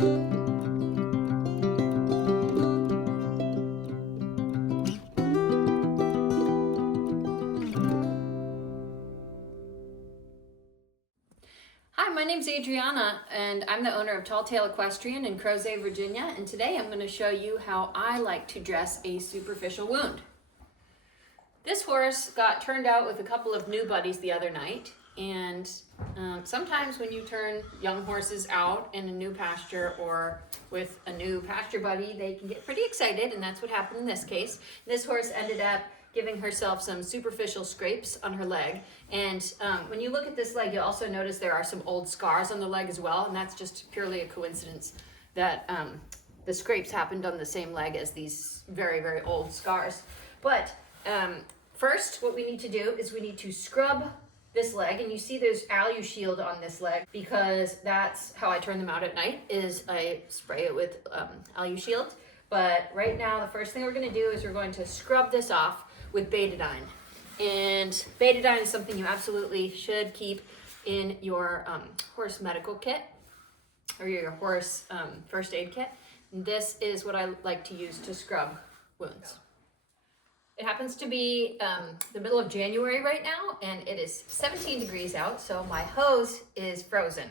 Hi, my name's Adriana, and I'm the owner of Tall Tail Equestrian in Crozet, Virginia, and today I'm going to show you how I like to dress a superficial wound. This horse got turned out with a couple of new buddies the other night, and sometimes when you turn young horses out in a new pasture or with a new pasture buddy, they can get pretty excited, and that's what happened in this case. This horse ended up giving herself some superficial scrapes on her leg, and when you look at this leg, you'll also notice there are some old scars on the leg as well, and that's just purely a coincidence that the scrapes happened on the same leg as these very, very old scars. But first, what we need to do is we need to scrub this leg, and you see there's Alu Shield on this leg because that's how I turn them out at night, is I spray it with Alu Shield. But right now, the first thing we're going to do is we're going to scrub this off with betadine. And betadine is something you absolutely should keep in your horse medical kit or your horse first aid kit. And this is what I like to use to scrub wounds. It happens to be the middle of January right now, and it is 17 degrees out, so my hose is frozen.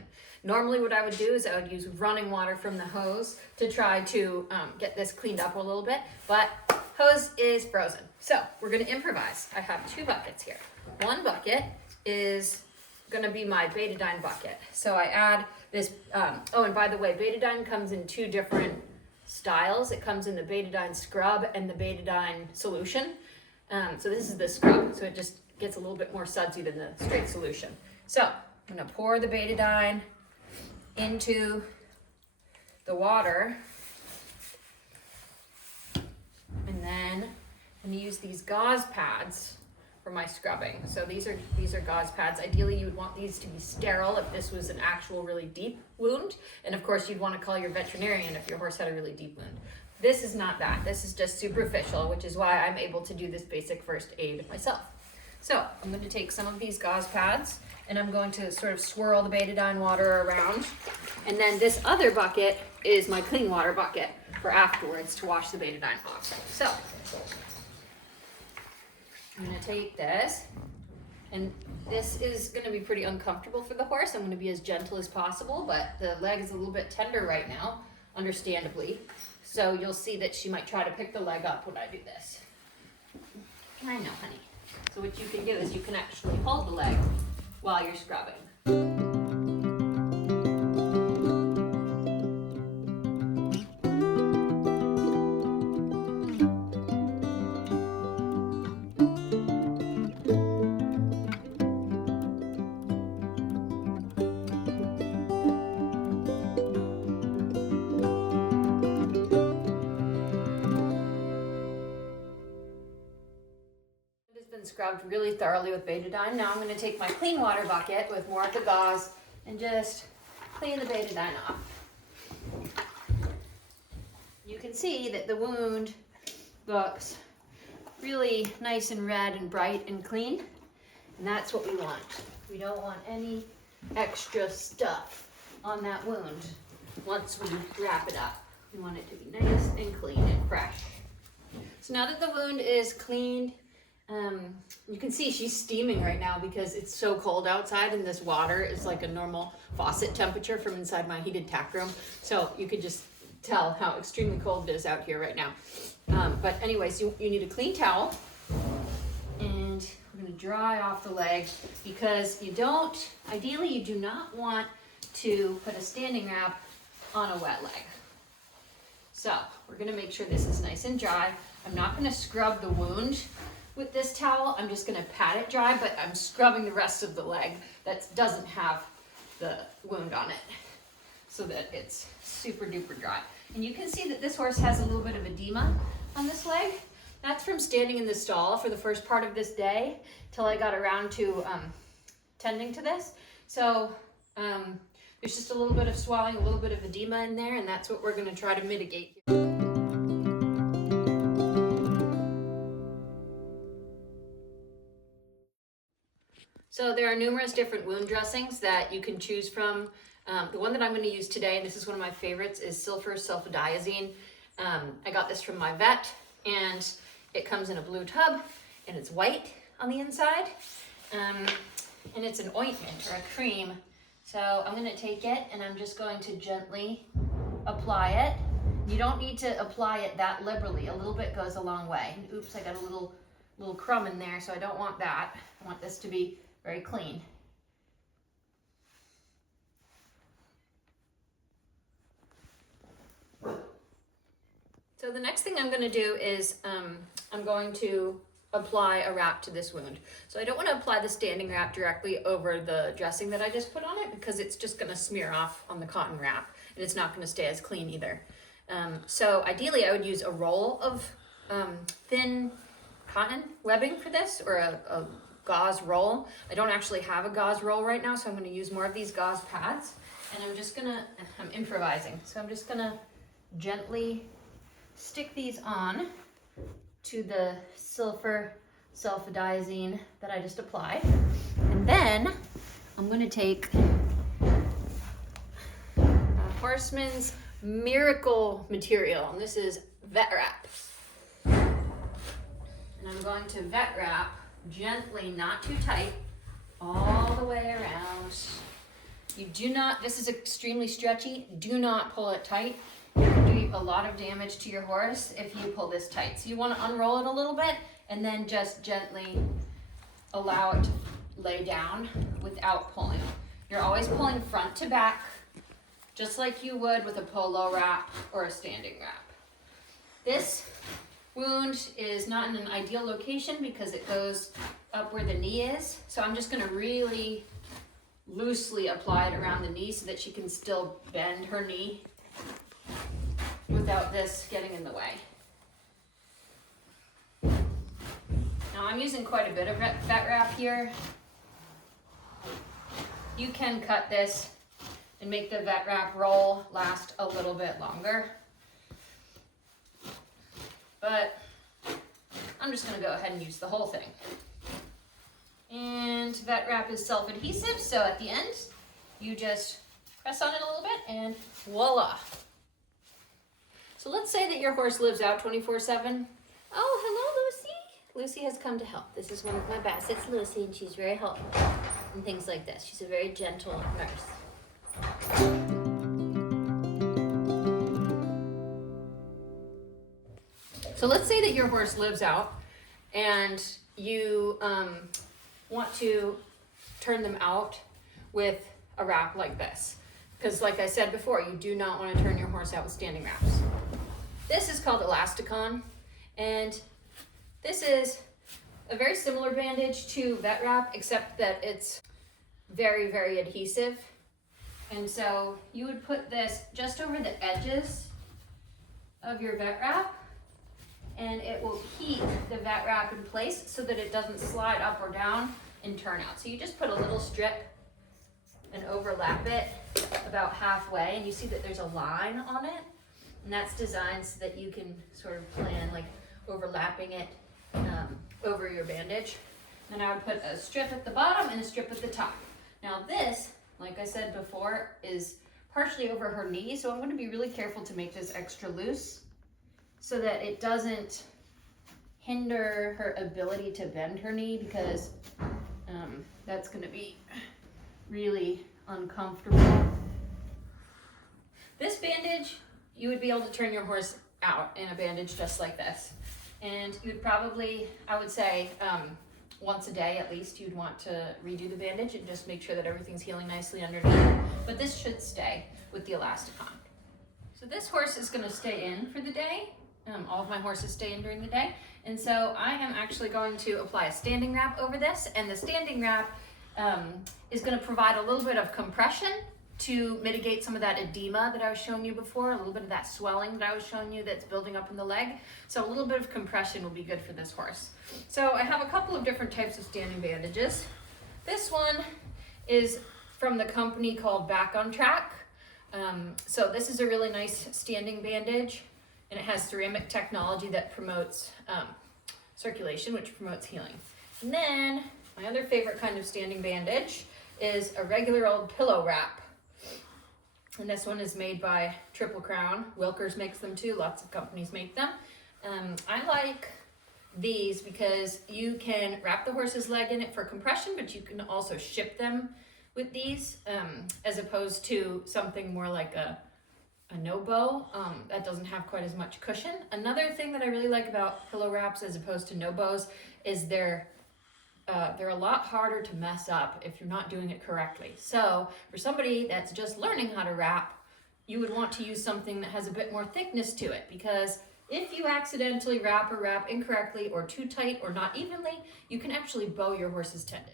Normally what I would do is I would use running water from the hose to try to get this cleaned up a little bit, but hose is frozen. So we're gonna improvise. I have two buckets here. One bucket is gonna be my betadine bucket. So I add this, oh, and by the way, betadine comes in two different styles. It comes in the betadine scrub and the betadine solution. So this is the scrub, so it just gets a little bit more sudsy than the straight solution. So I'm gonna pour the betadine into the water, and then I'm gonna use these gauze pads for my scrubbing. So these are gauze pads. Ideally, you would want these to be sterile if this was an actual really deep wound. And of course, you'd want to call your veterinarian if your horse had a really deep wound. This is not that. This is just superficial, which is why I'm able to do this basic first aid myself. So I'm going to take some of these gauze pads and I'm going to sort of swirl the betadine water around. And then this other bucket is my clean water bucket for afterwards to wash the betadine off. So I'm going to take this, and this is going to be pretty uncomfortable for the horse. I'm going to be as gentle as possible, but the leg is a little bit tender right now, understandably. So you'll see that she might try to pick the leg up when I do this. I know, honey. So what you can do is you can actually hold the leg while you're scrubbing. Scrubbed really thoroughly with betadine. Now I'm going to take my clean water bucket with more of the gauze and just clean the betadine off. You can see that the wound looks really nice and red and bright and clean, and that's what we want. We don't want any extra stuff on that wound once we wrap it up. We want it to be nice and clean and fresh. So now that the wound is cleaned, you can see she's steaming right now because it's so cold outside, and this water is like a normal faucet temperature from inside my heated tack room. So you could just tell how extremely cold it is out here right now. But anyways, you need a clean towel, and we're going to dry off the leg because ideally you do not want to put a standing wrap on a wet leg. So we're going to make sure this is nice and dry. I'm not going to scrub the wound with this towel. I'm just going to pat it dry, but I'm scrubbing the rest of the leg that doesn't have the wound on it so that it's super duper dry. And you can see that this horse has a little bit of edema on this leg. That's from standing in the stall for the first part of this day till I got around to tending to this. So there's just a little bit of swelling, a little bit of edema in there, and that's what we're going to try to mitigate here. So there are numerous different wound dressings that you can choose from The one that I'm going to use today, and this is one of my favorites, is Sulfadiazine. I got this from my vet, and it comes in a blue tub, and it's white on the inside, and it's an ointment or a cream. So I'm going to take it, and I'm just going to gently apply it. You don't need to apply it that liberally. A little bit goes a long way. And oops, I got a little crumb in there, so I don't want that. I want this to be very clean. So the next thing I'm going to do is I'm going to apply a wrap to this wound. So I don't want to apply the standing wrap directly over the dressing that I just put on it, because it's just going to smear off on the cotton wrap, and it's not going to stay as clean either. So ideally I would use a roll of thin cotton webbing for this, or a gauze roll. I don't actually have a gauze roll right now, so I'm going to use more of these gauze pads, and I'm improvising. So I'm just going to gently stick these on to the sulfadiazine that I just applied. And then I'm going to take Horseman's Miracle material, and this is vet wrap. And I'm going to vet wrap gently, not too tight, all the way around. You do not, this is extremely stretchy, do not pull it tight. You can do a lot of damage to your horse if you pull this tight. So you want to unroll it a little bit and then just gently allow it to lay down without pulling. You're always pulling front to back, just like you would with a polo wrap or a standing wrap. This wound is not in an ideal location because it goes up where the knee is. So I'm just going to really loosely apply it around the knee so that she can still bend her knee without this getting in the way. Now I'm using quite a bit of vet wrap here. You can cut this and make the vet wrap roll last a little bit longer. But I'm just going to go ahead and use the whole thing. And vet wrap is self-adhesive, so at the end you just press on it a little bit and voila. So let's say that your horse lives out 24/7. Oh, hello, Lucy. Lucy has come to help. This is one of my bassets, Lucy, and she's very helpful and things like this. She's a very gentle nurse. So let's say that your horse lives out and you want to turn them out with a wrap like this. Because like I said before, you do not want to turn your horse out with standing wraps. This is called Elasticon, and this is a very similar bandage to vet wrap, except that it's very, very adhesive. And so you would put this just over the edges of your vet wrap, and it will keep the vet wrap in place so that it doesn't slide up or down and turn out. So you just put a little strip and overlap it about halfway, and you see that there's a line on it, and that's designed so that you can sort of plan like overlapping it over your bandage. And I would put a strip at the bottom and a strip at the top. Now this, like I said before, is partially over her knee, so I'm going to be really careful to make this extra loose so that it doesn't hinder her ability to bend her knee, because that's going to be really uncomfortable. This bandage, you would be able to turn your horse out in a bandage just like this. And you'd probably, I would say, once a day at least, you'd want to redo the bandage and just make sure that everything's healing nicely underneath. But this should stay with the Elasticon. So this horse is going to stay in for the day. All of my horses stay in during the day. And so I am actually going to apply a standing wrap over this. And the standing wrap is going to provide a little bit of compression to mitigate some of that edema that I was showing you before, a little bit of that swelling that I was showing you that's building up in the leg. So a little bit of compression will be good for this horse. So I have a couple of different types of standing bandages. This one is from the company called Back on Track. So this is a really nice standing bandage, and it has ceramic technology that promotes circulation, which promotes healing. And then my other favorite kind of standing bandage is a regular old pillow wrap. And this one is made by Triple Crown. Wilkers makes them too. Lots of companies make them. I like these because you can wrap the horse's leg in it for compression, but you can also ship them with these, as opposed to something more like a no bow that doesn't have quite as much cushion. Another thing that I really like about pillow wraps as opposed to no bows is they're a lot harder to mess up if you're not doing it correctly. So for somebody that's just learning how to wrap, you would want to use something that has a bit more thickness to it, because if you accidentally wrap incorrectly or too tight or not evenly, you can actually bow your horse's tendon.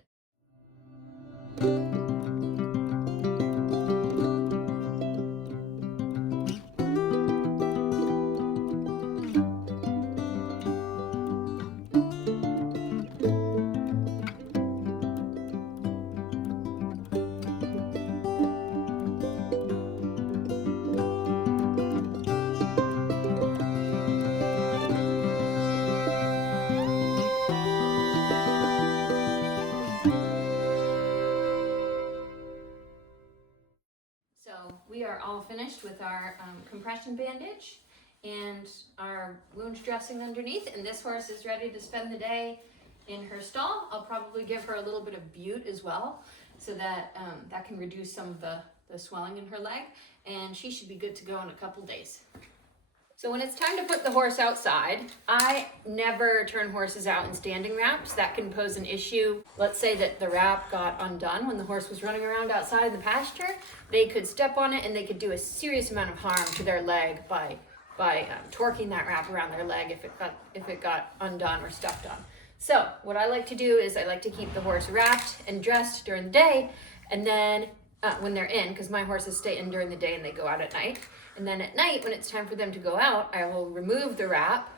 So we are all finished with our compression bandage and our wound dressing underneath, and this horse is ready to spend the day in her stall. I'll probably give her a little bit of bute as well, so that that can reduce some of the swelling in her leg, and she should be good to go in a couple days. So when it's time to put the horse outside, I never turn horses out in standing wraps. That can pose an issue. Let's say that the wrap got undone when the horse was running around outside in the pasture. They could step on it and they could do a serious amount of harm to their leg by torquing that wrap around their leg if it got undone or stepped on. So what I like to do is I like to keep the horse wrapped and dressed during the day, and then when they're in, because my horses stay in during the day and they go out at night. And then at night, when it's time for them to go out, I will remove the wrap.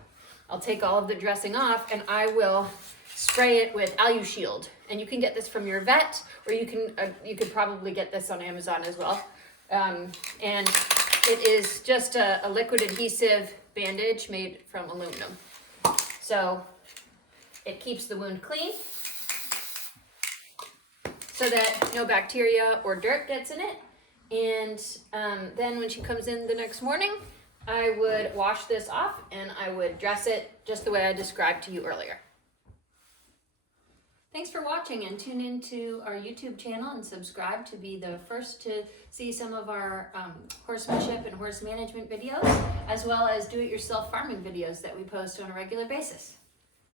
I'll take all of the dressing off, and I will spray it with AluShield. And you can get this from your vet, or you could probably get this on Amazon as well. And it is just a liquid adhesive bandage made from aluminum. So it keeps the wound clean, so that no bacteria or dirt gets in it. And then when she comes in the next morning, I would wash this off and I would dress it just the way I described to you earlier. Thanks for watching, and tune into our YouTube channel and subscribe to be the first to see some of our horsemanship and horse management videos, as well as do-it-yourself farming videos that we post on a regular basis.